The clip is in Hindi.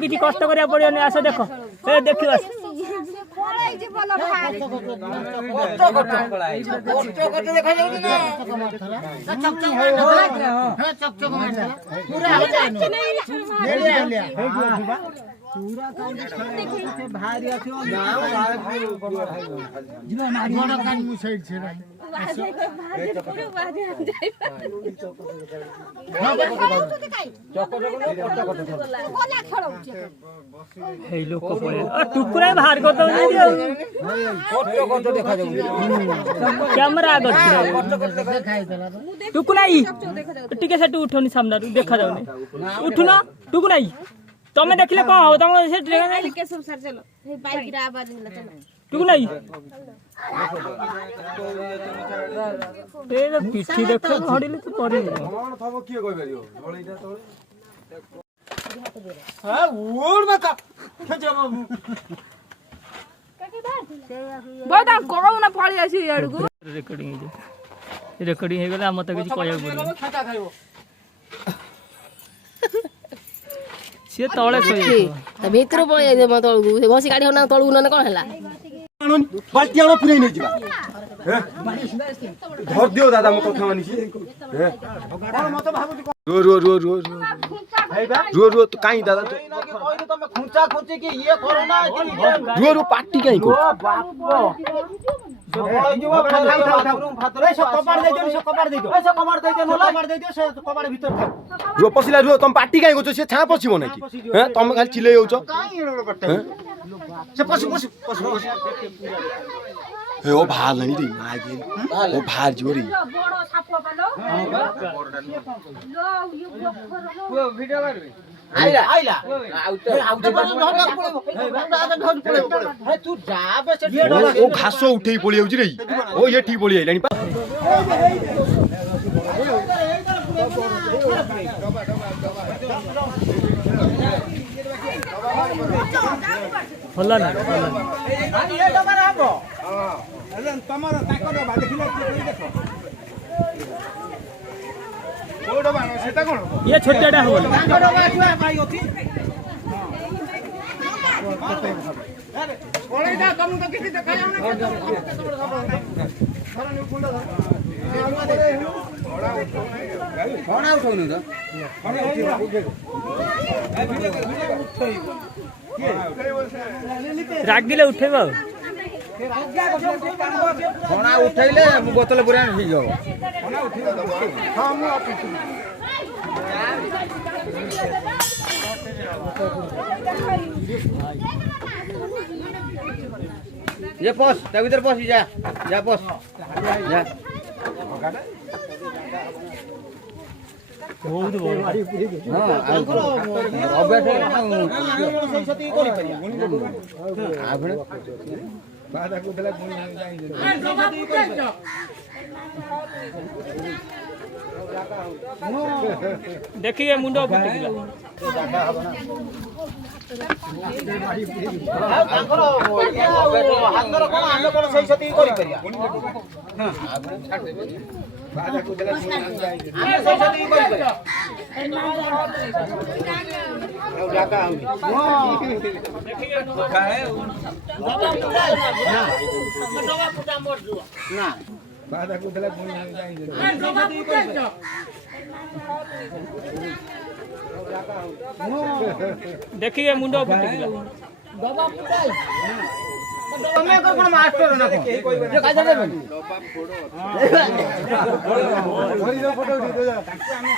कि कष्ट करा पड़ो आस देख देख पूरा भारी साइड टुकुरा बाहर कर कैमरा टुकुना टिके से उठनी सामना देखा जाऊनी उठुन टुकुना तमें देखले कौन हो तुम से ट्रेन के सब सर चलो हे बाइक रा आवाज होला चलो टुकु नहीं ए पिठी देखो घड़ीले तो पड़ी कोन थबो किए कोइ परियो घड़ीटा तोळे हां ओर मत खेजो बाबू बहुत कोन ना पड़ी आसी एडगु रिकॉर्डिंग हे गेला मत किछ कहया पड़ी खाता खाइबो से तळे सोई त भीतर पळे जे म तळगु से घसी गाडी होना तळगु न कोन हला बाल्टी आनो पुरै नै जिबा धर दियो दादा म कथा मानि छी कोन म त भाबु रो तो काई दादा कहले तमे खुंचा खुंची के ये करो ना रो पार्टी काई को बाप रो पसिला रो तुम पार्टी काई गोछ से छा पसिबो नै कि हैं तुम खाली चिले होछ से पसु पसु पसु ए ओ भाल नै रे मागे ओ भार जियो रे बडो साप पालो लो यो वो वीडियो करबे आइला आइला आउट हे तू जा बे से ओ घासो उठेई पळी आउची रे ओ ये ठीक पळी आइलानी होला ना ये डबरा आबो हां अरे तमरो ताको डबा देखिला कि देखो ओ डबा सेटा कोन ये छोटाटा हो ताको डबा छुआ भाई होती अरे ओळेटा तुम तो किसी देखा जाऊ ना थरा न्यू कुंडा धर कोणा उठौनु त कोणा उठैबो रागिले उठेबो कोणा उठैले बोतल पुरा ठीक हो कोणा उठिबो त हां मु ऑफिस ये पस त भीतर पस जा जा पस जा बहुत बड़ हां अबे सही सती कोनी परिया आभणे बादा कुदला गुणी जाई देखिए मुंडो फुटी गेला तांकर हातर कोन आमे कोन सही सती करि परिया हां बादा कुदला गुणी जाई आमे सही सती करि परिया जाका आउनी देखिए काहे डबा पुटा मोर जुआ ना बादा कुदला गुणी जाई डबा पुटा देखिए मुंडो फुटी गेला बाबा पुटाई तमे को कोन मास्टर ना को जे काजा देबे बाबा फोड़ो धरी दो फोटो दे दो ताकि हमें